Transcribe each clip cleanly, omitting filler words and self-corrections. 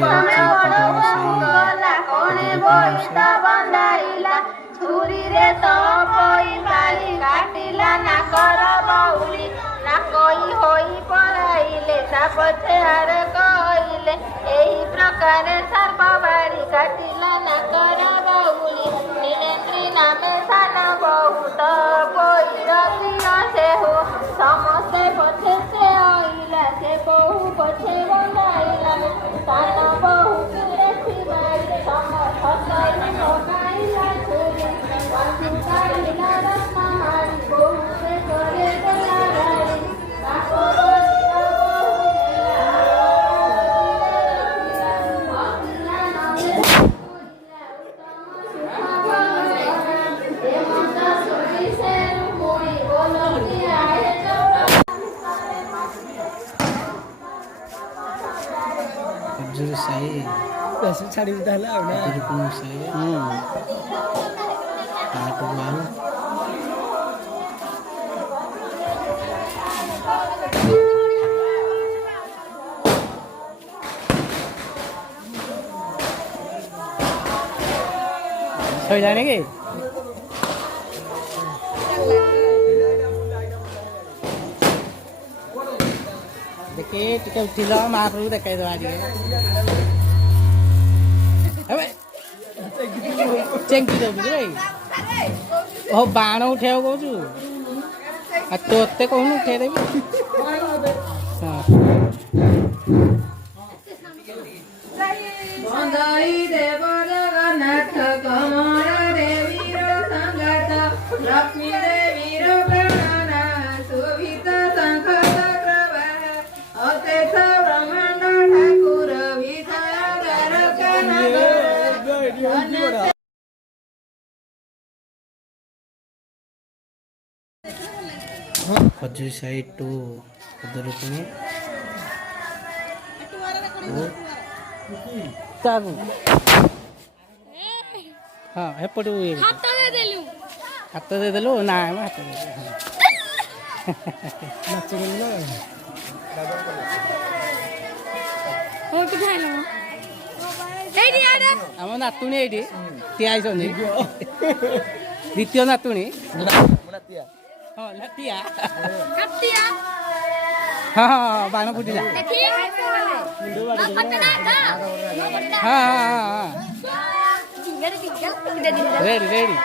ପ୍ରଥମେ ବଡ଼ ବୋହୂ ଗଲା କୋଣେ ବୋଇତ ବନ୍ଧାଇଲା ଛୁରୀରେ ତ ପୋଇ ମାରି କାଟିଲା ନାକର ବଉଳି ନାକଇ ହୋଇ ପଳାଇଲେ ତା ପଛେ ଆର କହିଲେ ଏହି ପ୍ରକାରେ ସର୍ପ ବାଡ଼ି କାଟିଲା ନାକର ବଉଳି ନୀଳେନ୍ଦ୍ରୀ ନାମେ ସାନ ବହୁତ ପୋଇର ପ୍ରିୟ ସେହୁ ସମସ୍ତେ ପଛେ ସେ ଅଇଲା ସେ ବୋହୂ ପଛେ ବନ୍ଧାଇଲା ସାନ ବୋହୂକୁ ଦେଖି ମାରି ସମସ୍ତ ପକାଇଲା ଛୁରୀ ବାନ୍ଧି କାଢ଼ିଲା ରତ୍ନ ମାରି ବୋହୂରେ କରି ଦେଲା ଗାଳି ତାକୁ ବଳିର ବୋହୂ छाड़ी उतारला हो ना सही जाने के देखे टिके उठिला महाप्रभु देखाई दो आज चेंकी दौड़ू रे ओ बाण उठेव कौचु तोते कहून उठेदेवी देव जगन्नाथ कमर देवीर संगात लक्ष्मी देवीर प्रणना शोभित शंख चक्रवाह अतेथ ब्रह्मांड ठाकुर विषय खजूरी साइड टू खदरुपणी हाँ एपटू हाथ दे देलु ना हाथ दे आम नातुणी ये ठिया द्वितीय नातुणी हाँ लतिया हाँ हाँ बाण फुटिला हाँ हाँ रेडी रेडी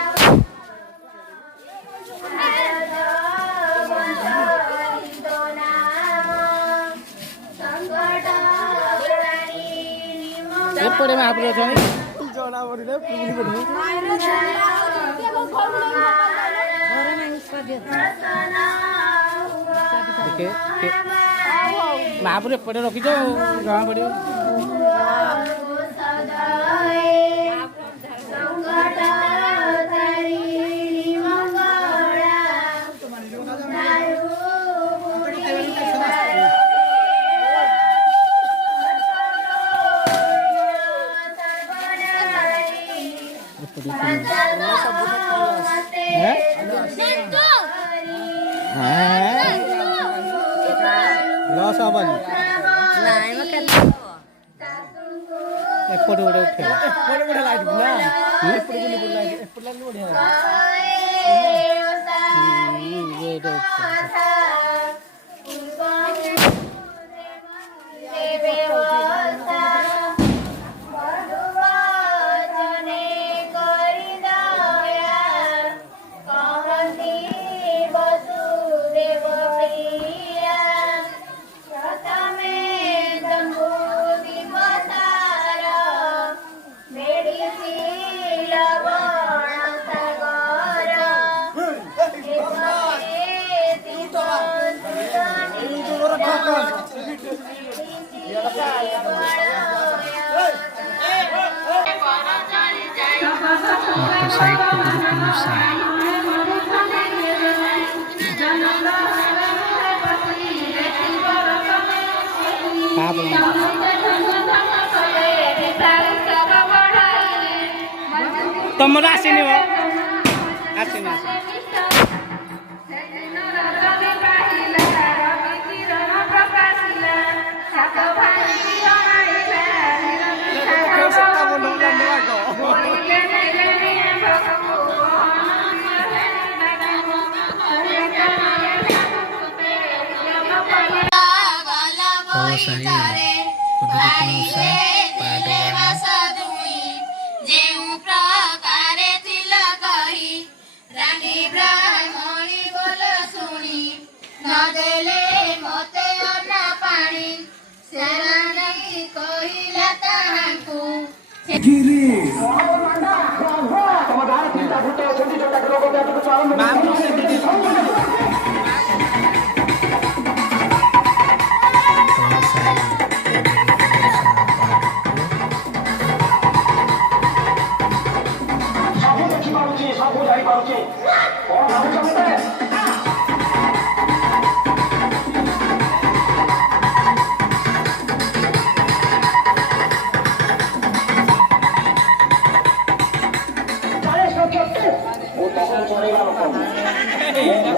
एपटे महापुर महापुर एपटे रखीच जमा पड़ो लॉस हबनी एपटे गोटे उठे एपटे गोटे लाइट ना एपटे बुली लाइट एपटे लाइट बढ़िया motorcycle berpelusan. Tomar asini wa, asini. કઈ કરે વાળીએ દિલે વસદુઈ જેવું પ્રકારે તિલક કહી રાણી બ્રાહ્મણી બોલ સુણી ન દેલે મોતે અન્ન પાણી સેરા નહીં કહિલા તાહાંકુ 사고 잘 바르지.